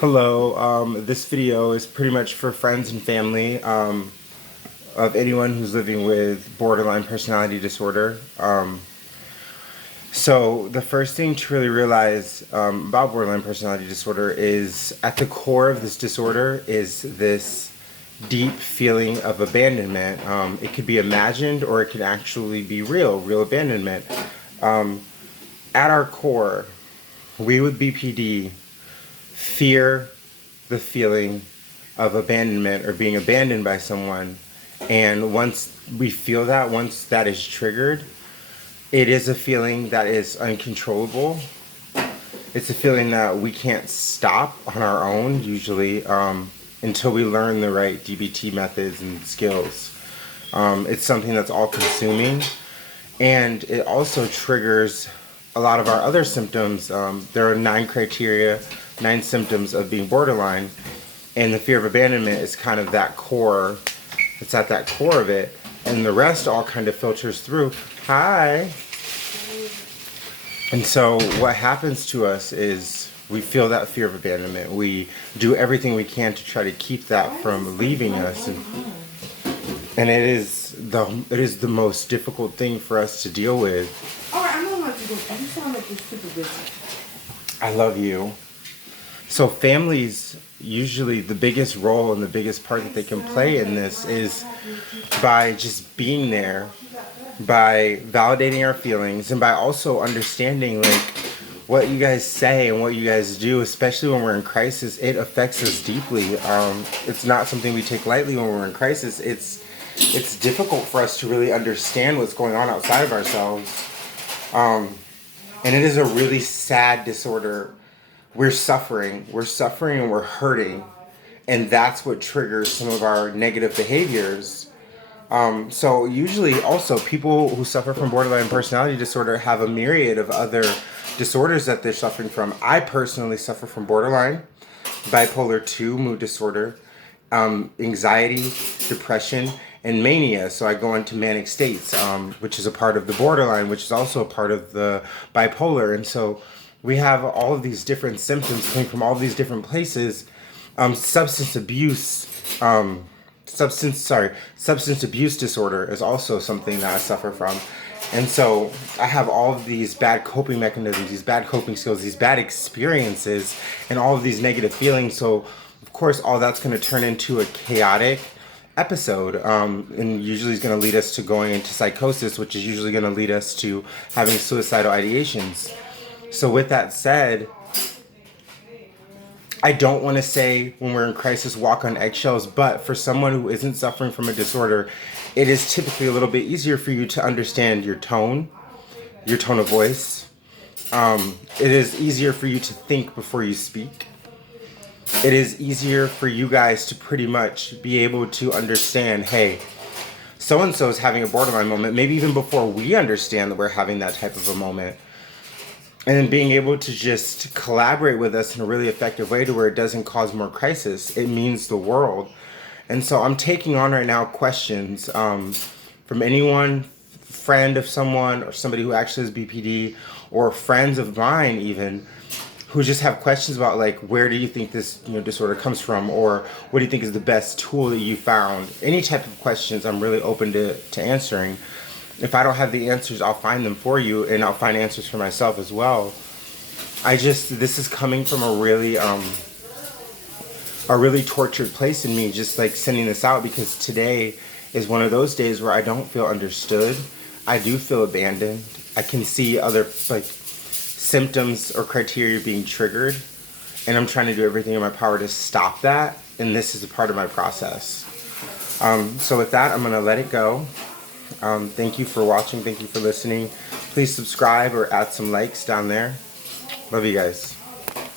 Hello, this video is pretty much for friends and family of anyone who's living with borderline personality disorder. So the first thing to really realize about borderline personality disorder is at the core of this disorder is this deep feeling of abandonment. It could be imagined or it could actually be real abandonment. At our core, we with BPD fear the feeling of abandonment or being abandoned by someone. And once we feel that, once that is triggered, it is a feeling that is uncontrollable. It's a feeling that we can't stop on our own, usually, until we learn the right DBT methods and skills. It's something that's all-consuming, and it also triggers a lot of our other symptoms. There are 9 symptoms of being borderline, and the fear of abandonment is kind of that core. It's at that core of it, and the rest all kind of filters through. Hi. And so what happens to us is we feel that fear of abandonment. We do everything we can to try to keep that from leaving us, and it is the most difficult thing for us to deal with. All right, I'm gonna let you go. You sound like you're super busy. I love you. So families, usually the biggest role and the biggest part that they can play in this is by just being there, by validating our feelings, and by also understanding like what you guys say and what you guys do, especially when we're in crisis. It affects us deeply. It's not something we take lightly when we're in crisis. It's difficult for us to really understand what's going on outside of ourselves. And it is a really sad disorder. We're suffering and we're hurting, and that's what triggers some of our negative behaviors. So usually also people who suffer from borderline personality disorder have a myriad of other disorders that they're suffering from. I personally suffer from borderline, bipolar 2 mood disorder, anxiety, depression, and mania. So I go into manic states, which is a part of the borderline, which is also a part of the bipolar. And so we have all of these different symptoms coming from all these different places. Substance abuse disorder is also something that I suffer from. And so I have all of these bad coping mechanisms, these bad coping skills, these bad experiences, and all of these negative feelings. So of course, all that's going to turn into a chaotic episode, and usually is going to lead us to going into psychosis, which is usually going to lead us to having suicidal ideations. So with that said, I don't want to say when we're in crisis walk on eggshells, but for someone who isn't suffering from a disorder, it is typically a little bit easier for you to understand your tone of voice. It is easier for you to think before you speak. It is easier for you guys to pretty much be able to understand, hey, so-and-so is having a borderline moment, maybe even before we understand that we're having that type of a moment. And then being able to just collaborate with us in a really effective way to where it doesn't cause more crisis. It means the world. And so I'm taking on right now questions from anyone, friend of someone, or somebody who actually has BPD, or friends of mine even, who just have questions about like, where do you think this disorder comes from, or what do you think is the best tool that you found? Any type of questions I'm really open to answering. If I don't have the answers, I'll find them for you, and I'll find answers for myself as well. This is coming from a really tortured place in me, just like sending this out, because today is one of those days where I don't feel understood. I do feel abandoned. I can see other like symptoms or criteria being triggered, and I'm trying to do everything in my power to stop that, and this is a part of my process. So with that, I'm going to let it go. Thank you for watching. Thank you for listening. Please subscribe or add some likes down there. Love you guys.